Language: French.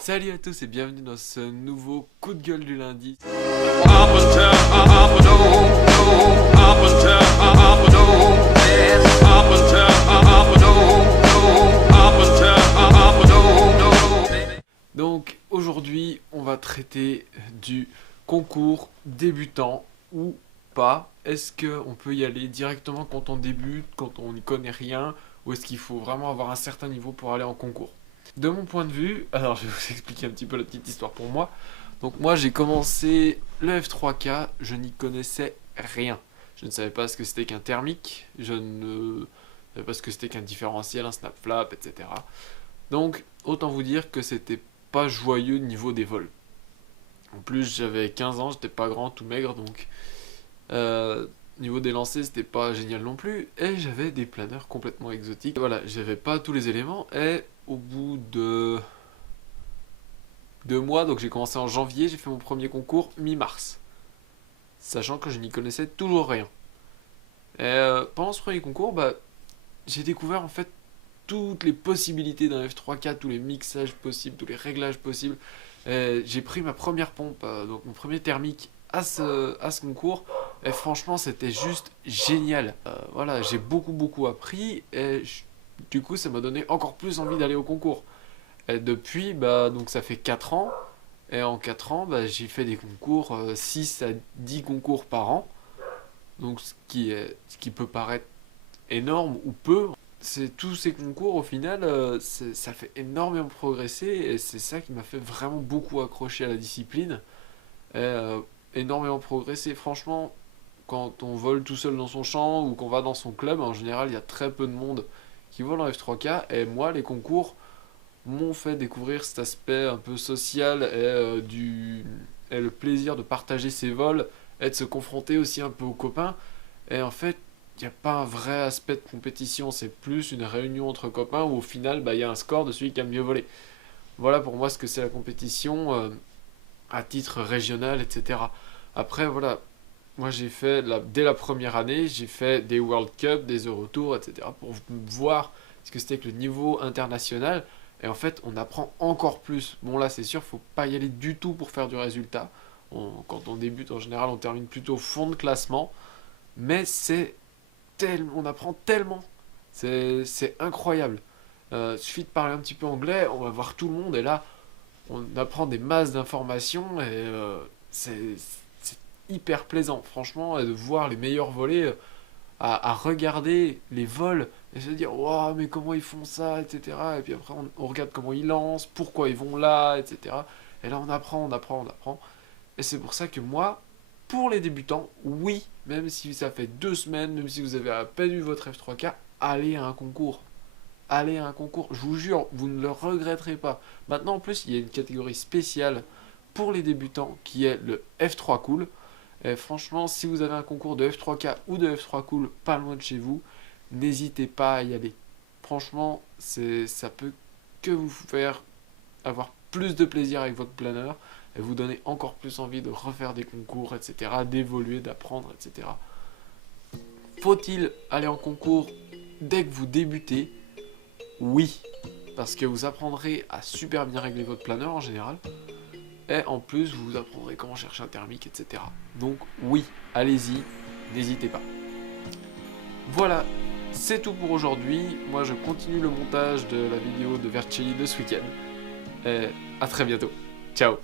Salut à tous et bienvenue dans ce nouveau coup de gueule du lundi. Donc aujourd'hui on va traiter du concours débutant ou pas. Est-ce qu'on peut y aller directement quand on débute, quand on n'y connaît rien, ou est-ce qu'il faut vraiment avoir un certain niveau pour aller en concours? De mon point de vue, alors je vais vous expliquer un petit peu la petite histoire pour moi. Donc moi j'ai commencé le F3K, je n'y connaissais rien. Je ne savais pas ce que c'était qu'un thermique, je ne savais pas ce que c'était qu'un différentiel, un snap flap, etc. Donc autant vous dire que c'était pas joyeux niveau des vols. En plus j'avais 15 ans, j'étais pas grand, tout maigre, donc niveau des lancers c'était pas génial non plus. Et j'avais des planeurs complètement exotiques. Voilà, j'avais pas tous les éléments et au bout de 2 mois, donc j'ai commencé en janvier, j'ai fait mon premier concours mi-mars. Sachant que je n'y connaissais toujours rien. Et pendant ce premier concours, j'ai découvert en fait toutes les possibilités d'un F3K, tous les mixages possibles, tous les réglages possibles. J'ai pris ma première pompe, donc mon premier thermique à ce concours. Et franchement, c'était juste génial. Voilà, j'ai beaucoup appris et du coup, ça m'a donné encore plus envie d'aller au concours. Et depuis, donc ça fait 4 ans. Et en 4 ans, j'ai fait des concours, 6 à 10 concours par an. Donc ce qui peut paraître énorme ou peu. C'est tous ces concours au final, ça fait énormément progresser. Et c'est ça qui m'a fait vraiment beaucoup accrocher à la discipline. Et énormément progresser. Franchement, quand on vole tout seul dans son champ ou qu'on va dans son club, en général, il y a très peu de monde qui vole en F3K. Et moi, les concours m'ont fait découvrir cet aspect un peu social et le plaisir de partager ses vols et de se confronter aussi un peu aux copains. Et en fait, il n'y a pas un vrai aspect de compétition, c'est plus une réunion entre copains où au final, il y a un score de celui qui a le mieux volé. Voilà pour moi ce que c'est la compétition à titre régional, etc. Après, voilà, moi j'ai fait, dès la première année, j'ai fait des World Cup, des Eurotours, etc. pour voir ce que c'était que le niveau international. Et en fait, on apprend encore plus. Bon là, c'est sûr, faut pas y aller du tout pour faire du résultat. Quand on débute, en général, on termine plutôt fond de classement. Mais on apprend tellement. C'est incroyable. Suffit de parler un petit peu anglais, on va voir tout le monde. Et là, on apprend des masses d'informations. Et c'est hyper plaisant, franchement, de voir les meilleurs volets. À regarder les vols et se dire waouh, mais comment ils font ça, etc. Et puis après on regarde comment ils lancent, pourquoi ils vont là, etc. Et là on apprend. Et c'est pour ça que moi, pour les débutants, oui, même si ça fait 2 semaines, même si vous avez à peine eu votre F3K, allez à un concours. Allez à un concours, je vous jure, vous ne le regretterez pas. Maintenant en plus, il y a une catégorie spéciale pour les débutants qui est le F3 Cool. Et franchement, si vous avez un concours de F3K ou de F3 Cool pas loin de chez vous, n'hésitez pas à y aller. Franchement, ça peut que vous faire avoir plus de plaisir avec votre planeur et vous donner encore plus envie de refaire des concours, etc., d'évoluer, d'apprendre, etc. Faut-il aller en concours dès que vous débutez? Oui, parce que vous apprendrez à super bien régler votre planeur en général. Et en plus, vous apprendrez comment chercher un thermique, etc. Donc oui, allez-y, n'hésitez pas. Voilà, c'est tout pour aujourd'hui. Moi, je continue le montage de la vidéo de Vercelli de ce week-end. Et à très bientôt. Ciao.